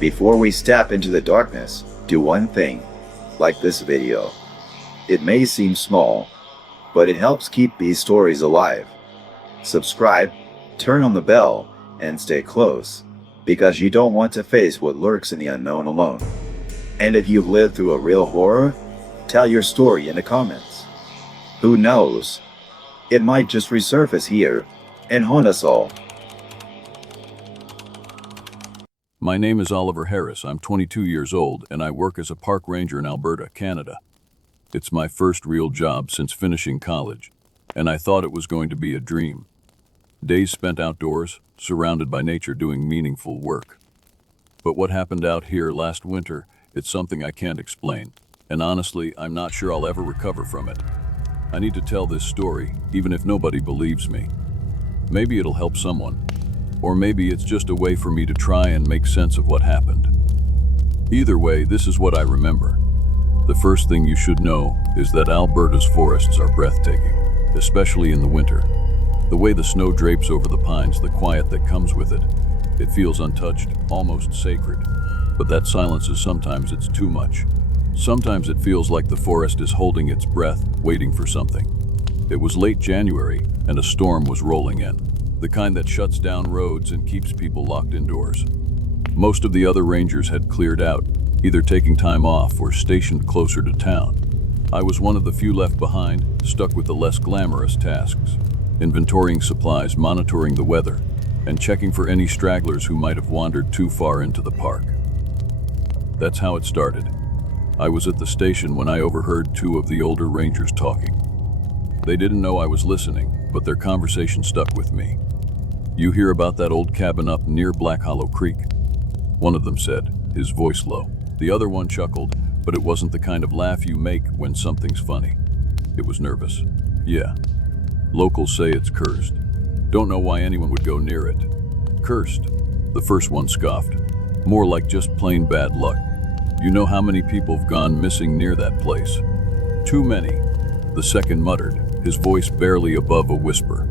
Before we step into the darkness, do one thing. Like this video. It may seem small, but it helps keep these stories alive. Subscribe, turn on the bell, and stay close, because you don't want to face what lurks in the unknown alone. And if you've lived through a real horror, tell your story in the comments. Who knows? It might just resurface here and haunt us all. My name is Oliver Harris. I'm 22 years old, and I work as a park ranger in Alberta, Canada. It's my first real job since finishing college, and I thought it was going to be a dream. Days spent outdoors, surrounded by nature doing meaningful work. But what happened out here last winter, it's something I can't explain, and honestly, I'm not sure I'll ever recover from it. I need to tell this story, even if nobody believes me. Maybe it'll help someone. Or maybe it's just a way for me to try and make sense of what happened. Either way, this is what I remember. The first thing you should know is that Alberta's forests are breathtaking, especially in the winter. The way the snow drapes over the pines, the quiet that comes with it. It feels untouched, almost sacred. But that silence is sometimes it's too much. Sometimes it feels like the forest is holding its breath, waiting for something. It was late January, and a storm was rolling in. The kind that shuts down roads and keeps people locked indoors. Most of the other rangers had cleared out, either taking time off or stationed closer to town. I was one of the few left behind, stuck with the less glamorous tasks, inventorying supplies, monitoring the weather, and checking for any stragglers who might have wandered too far into the park. That's how it started. I was at the station when I overheard two of the older rangers talking. They didn't know I was listening, but their conversation stuck with me. "You hear about that old cabin up near Black Hollow Creek?" One of them said, his voice low. The other one chuckled, but it wasn't the kind of laugh you make when something's funny. It was nervous. "Yeah. Locals say it's cursed. Don't know why anyone would go near it." "Cursed?" The first one scoffed. "More like just plain bad luck. You know how many people have gone missing near that place?" "Too many," the second muttered, his voice barely above a whisper.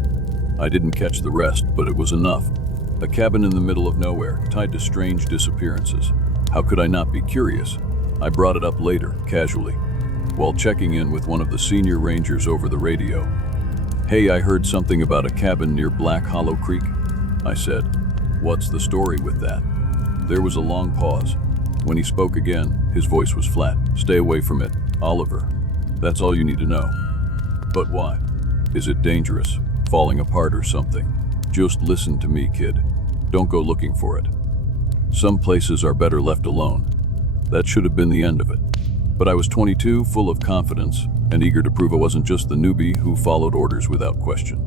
I didn't catch the rest, but it was enough. A cabin in the middle of nowhere, tied to strange disappearances. How could I not be curious? I brought it up later, casually, while checking in with one of the senior rangers over the radio. "Hey, I heard something about a cabin near Black Hollow Creek," I said. "What's the story with that?" There was a long pause. When he spoke again, his voice was flat. "Stay away from it, Oliver. That's all you need to know." "But why? Is it dangerous? Falling apart or something?" "Just listen to me, kid. Don't go looking for it. Some places are better left alone." That should have been the end of it. But I was 22, full of confidence, and eager to prove I wasn't just the newbie who followed orders without question.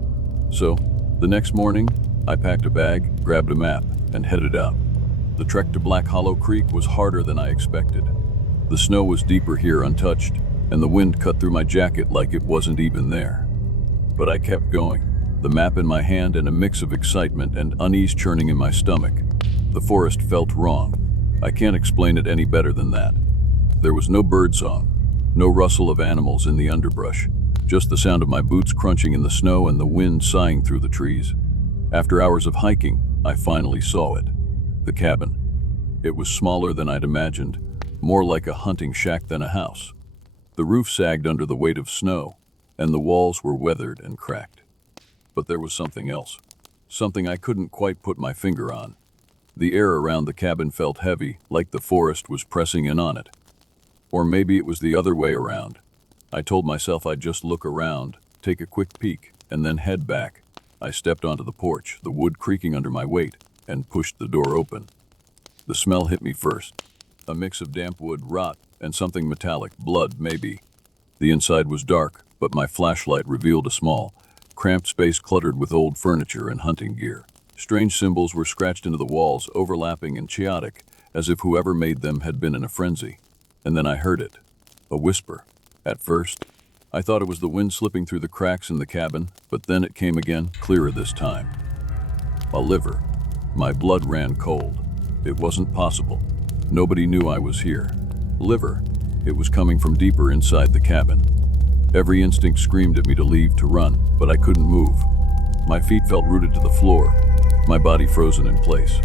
So, the next morning, I packed a bag, grabbed a map, and headed out. The trek to Black Hollow Creek was harder than I expected. The snow was deeper here, untouched, and the wind cut through my jacket like it wasn't even there. But I kept going, the map in my hand and a mix of excitement and unease churning in my stomach. The forest felt wrong. I can't explain it any better than that. There was no birdsong, no rustle of animals in the underbrush, just the sound of my boots crunching in the snow and the wind sighing through the trees. After hours of hiking, I finally saw it. The cabin. It was smaller than I'd imagined, more like a hunting shack than a house. The roof sagged under the weight of snow, and the walls were weathered and cracked. But there was something else, something I couldn't quite put my finger on. The air around the cabin felt heavy, like the forest was pressing in on it. Or maybe it was the other way around. I told myself I'd just look around, take a quick peek, and then head back. I stepped onto the porch, the wood creaking under my weight, and pushed the door open. The smell hit me first. A mix of damp wood, rot, and something metallic, blood maybe. The inside was dark, but my flashlight revealed a small, cramped space cluttered with old furniture and hunting gear. Strange symbols were scratched into the walls, overlapping and chaotic, as if whoever made them had been in a frenzy. And then I heard it. A whisper. At first, I thought it was the wind slipping through the cracks in the cabin, but then it came again, clearer this time. Oliver. My blood ran cold. It wasn't possible. Nobody knew I was here. Liver. It was coming from deeper inside the cabin. Every instinct screamed at me to leave, to run, but I couldn't move. My feet felt rooted to the floor, my body frozen in place.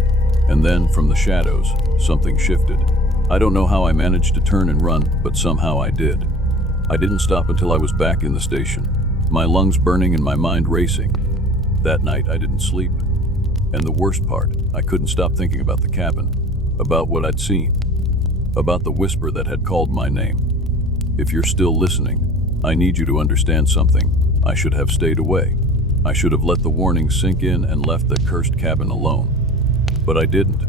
And then, from the shadows, something shifted. I don't know how I managed to turn and run, but somehow I did. I didn't stop until I was back in the station, my lungs burning and my mind racing. That night, I didn't sleep. And the worst part, I couldn't stop thinking about the cabin, about what I'd seen, about the whisper that had called my name. If you're still listening, I need you to understand something. I should have stayed away. I should have let the warning sink in and left that cursed cabin alone. But I didn't.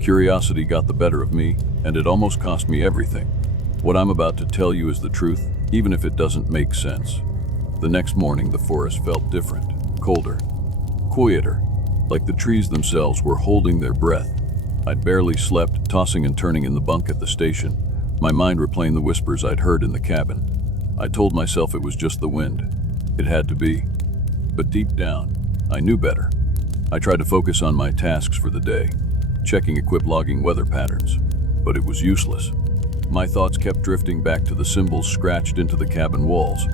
Curiosity got the better of me, and it almost cost me everything. What I'm about to tell you is the truth, even if it doesn't make sense. The next morning, the forest felt different, colder, quieter, like the trees themselves were holding their breath. I'd barely slept, tossing and turning in the bunk at the station, my mind replaying the whispers I'd heard in the cabin. I told myself it was just the wind. It had to be. But deep down, I knew better. I tried to focus on my tasks for the day, checking equip logging weather patterns, but it was useless. My thoughts kept drifting back to the symbols scratched into the cabin walls,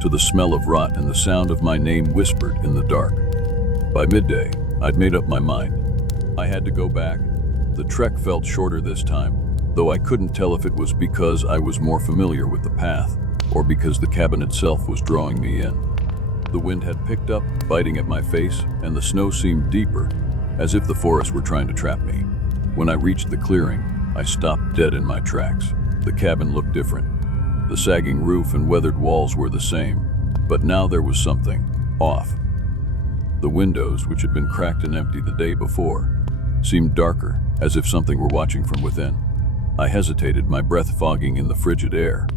to the smell of rot and the sound of my name whispered in the dark. By midday, I'd made up my mind. I had to go back. The trek felt shorter this time, though I couldn't tell if it was because I was more familiar with the path, or because the cabin itself was drawing me in. The wind had picked up, biting at my face, and the snow seemed deeper, as if the forest were trying to trap me. When I reached the clearing, I stopped dead in my tracks. The cabin looked different. The sagging roof and weathered walls were the same, but now there was something off. The windows, which had been cracked and empty the day before, seemed darker, as if something were watching from within. I hesitated, my breath fogging in the frigid air.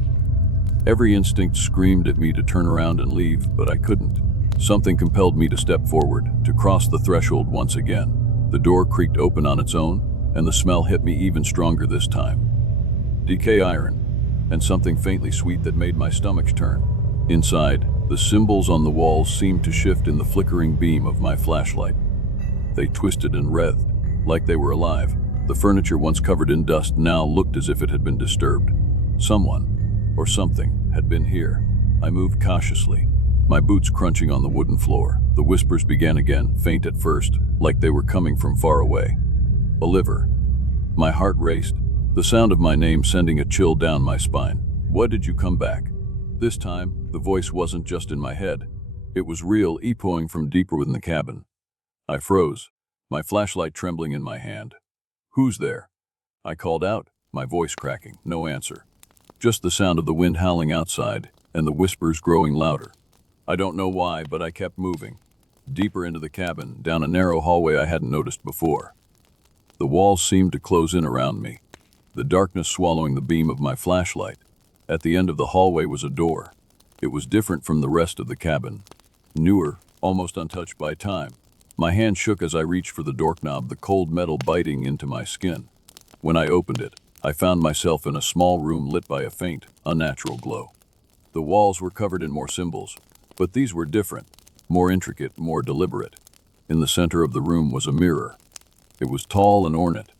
Every instinct screamed at me to turn around and leave, but I couldn't. Something compelled me to step forward, to cross the threshold once again. The door creaked open on its own, and the smell hit me even stronger this time. Decay iron, and something faintly sweet that made my stomach turn. Inside, the symbols on the walls seemed to shift in the flickering beam of my flashlight. They twisted and writhed, like they were alive. The furniture, once covered in dust, now looked as if it had been disturbed. Someone, or something, had been here. I moved cautiously, my boots crunching on the wooden floor. The whispers began again, faint at first, like they were coming from far away. Oliver. My heart raced, the sound of my name sending a chill down my spine. What did you come back? This time, the voice wasn't just in my head. It was real, echoing from deeper within the cabin. I froze, my flashlight trembling in my hand. Who's there? I called out, my voice cracking. No answer. Just the sound of the wind howling outside, and the whispers growing louder. I don't know why, but I kept moving. Deeper into the cabin, down a narrow hallway I hadn't noticed before. The walls seemed to close in around me, the darkness swallowing the beam of my flashlight. At the end of the hallway was a door. It was different from the rest of the cabin. Newer, almost untouched by time. My hand shook as I reached for the doorknob, the cold metal biting into my skin. When I opened it, I found myself in a small room lit by a faint, unnatural glow. The walls were covered in more symbols, but these were different, more intricate, more deliberate. In the center of the room was a mirror. It was tall and ornate,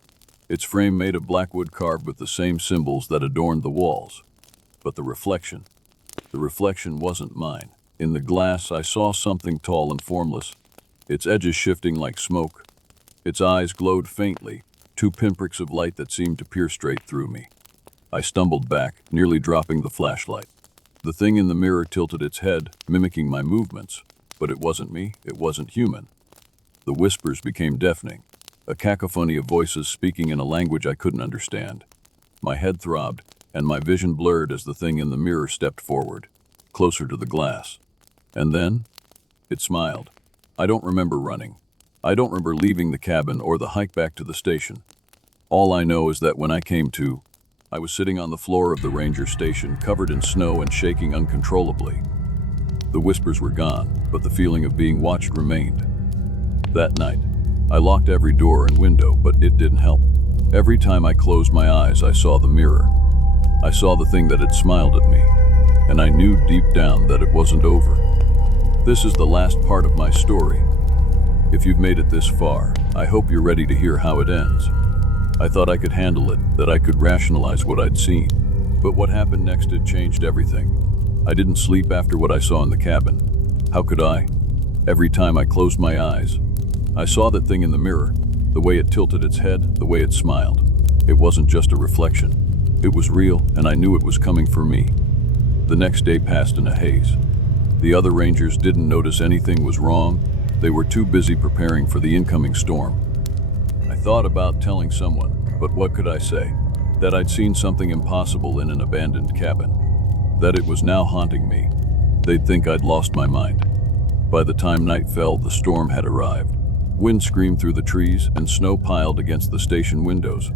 its frame made of black wood carved with the same symbols that adorned the walls. But the reflection wasn't mine. In the glass, I saw something tall and formless, its edges shifting like smoke. Its eyes glowed faintly, two pinpricks of light that seemed to peer straight through me. I stumbled back, nearly dropping the flashlight. The thing in the mirror tilted its head, mimicking my movements, but it wasn't me, it wasn't human. The whispers became deafening, a cacophony of voices speaking in a language I couldn't understand. My head throbbed, and my vision blurred as the thing in the mirror stepped forward, closer to the glass. And then, it smiled. I don't remember running. I don't remember leaving the cabin or the hike back to the station. All I know is that when I came to, I was sitting on the floor of the ranger station, covered in snow and shaking uncontrollably. The whispers were gone, but the feeling of being watched remained. That night, I locked every door and window, but it didn't help. Every time I closed my eyes, I saw the mirror. I saw the thing that had smiled at me, and I knew deep down that it wasn't over. This is the last part of my story. If you've made it this far, I hope you're ready to hear how it ends. I thought I could handle it, that I could rationalize what I'd seen. But what happened next had changed everything. I didn't sleep after what I saw in the cabin. How could I? Every time I closed my eyes, I saw that thing in the mirror, The way it tilted its head, the way it smiled. It wasn't just a reflection. It was real, and I knew it was coming for me. The next day passed in a haze. The other rangers didn't notice anything was wrong. They were too busy preparing for the incoming storm. I thought about telling someone, but what could I say? That I'd seen something impossible in an abandoned cabin. That it was now haunting me. They'd think I'd lost my mind. By the time night fell, the storm had arrived. Wind screamed through the trees, and snow piled against the station windows.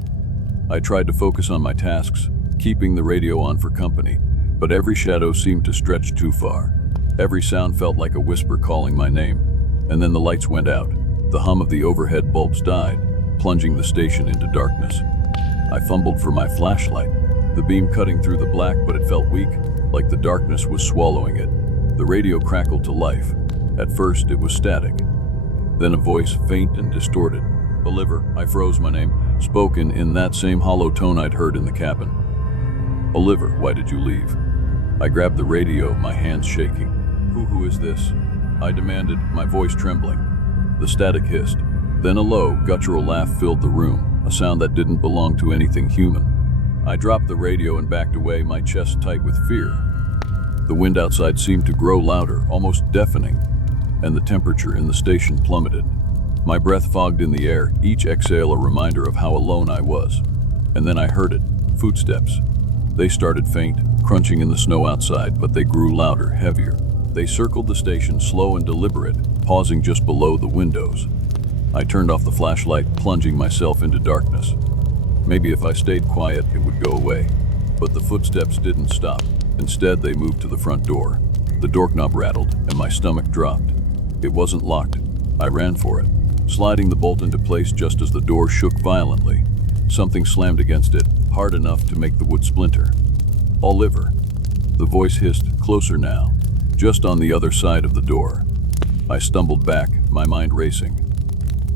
I tried to focus on my tasks, keeping the radio on for company, but every shadow seemed to stretch too far. Every sound felt like a whisper calling my name. And then the lights went out. The hum of the overhead bulbs died, plunging the station into darkness. I fumbled for my flashlight, the beam cutting through the black, but it felt weak, like the darkness was swallowing it. The radio crackled to life. At first, it was static. Then a voice, faint and distorted. Oliver, I froze my name, spoken in that same hollow tone I'd heard in the cabin. Oliver, why did you leave? I grabbed the radio, my hands shaking. Who is this? I demanded, my voice trembling. The static hissed. Then a low, guttural laugh filled the room, a sound that didn't belong to anything human. I dropped the radio and backed away, my chest tight with fear. The wind outside seemed to grow louder, almost deafening, and the temperature in the station plummeted. My breath fogged in the air, each exhale a reminder of how alone I was. And then I heard it, footsteps. They started faint, crunching in the snow outside, but they grew louder, heavier. They circled the station, slow and deliberate, pausing just below the windows. I turned off the flashlight, plunging myself into darkness. Maybe if I stayed quiet, it would go away. But the footsteps didn't stop. Instead, they moved to the front door. The doorknob rattled, and my stomach dropped. It wasn't locked. I ran for it, sliding the bolt into place just as the door shook violently. Something slammed against it, hard enough to make the wood splinter. Oliver. The voice hissed, closer now, just on the other side of the door. I stumbled back, my mind racing.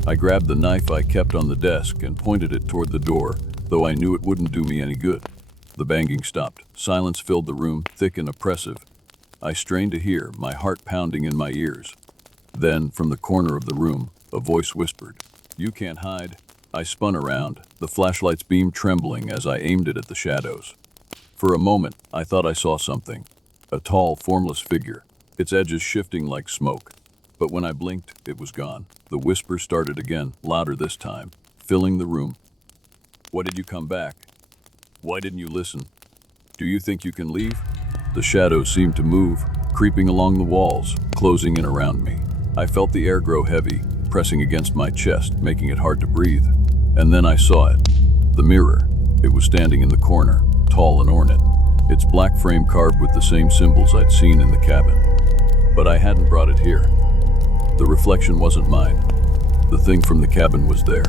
I grabbed the knife I kept on the desk and pointed it toward the door, though I knew it wouldn't do me any good. The banging stopped. Silence filled the room, thick and oppressive. I strained to hear, my heart pounding in my ears. Then, from the corner of the room, a voice whispered, "You can't hide." I spun around, the flashlight's beam trembling as I aimed it at the shadows. For a moment, I thought I saw something. A tall, formless figure, its edges shifting like smoke. But when I blinked, it was gone. The whisper started again, louder this time, filling the room. "Why did you come back? Why didn't you listen? Do you think you can leave?" The shadows seemed to move, creeping along the walls, closing in around me. I felt the air grow heavy, pressing against my chest, making it hard to breathe. And then I saw it. The mirror. It was standing in the corner, tall and ornate, its black frame carved with the same symbols I'd seen in the cabin. But I hadn't brought it here. The reflection wasn't mine. The thing from the cabin was there,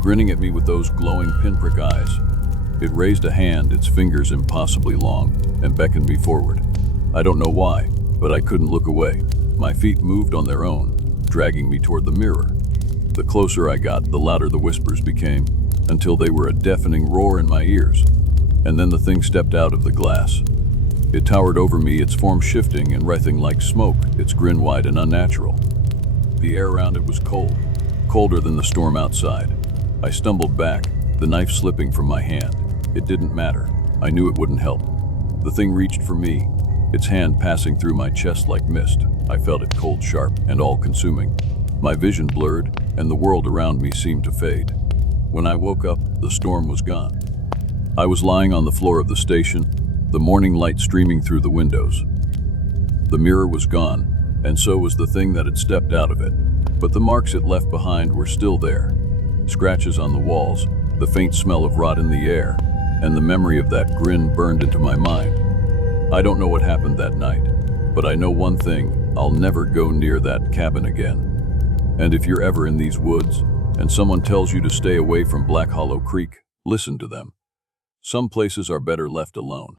grinning at me with those glowing pinprick eyes. It raised a hand, its fingers impossibly long, and beckoned me forward. I don't know why, but I couldn't look away. My feet moved on their own, dragging me toward the mirror. The closer I got, the louder the whispers became, until they were a deafening roar in my ears. And then the thing stepped out of the glass. It towered over me, its form shifting and writhing like smoke, its grin wide and unnatural. The air around it was cold, colder than the storm outside. I stumbled back, the knife slipping from my hand. It didn't matter. I knew it wouldn't help. The thing reached for me, its hand passing through my chest like mist. I felt it cold, sharp, and all-consuming. My vision blurred, and the world around me seemed to fade. When I woke up, the storm was gone. I was lying on the floor of the station, the morning light streaming through the windows. The mirror was gone, and so was the thing that had stepped out of it. But the marks it left behind were still there. Scratches on the walls, the faint smell of rot in the air, and the memory of that grin burned into my mind. I don't know what happened that night, but I know one thing, I'll never go near that cabin again. And if you're ever in these woods, and someone tells you to stay away from Black Hollow Creek, listen to them. Some places are better left alone.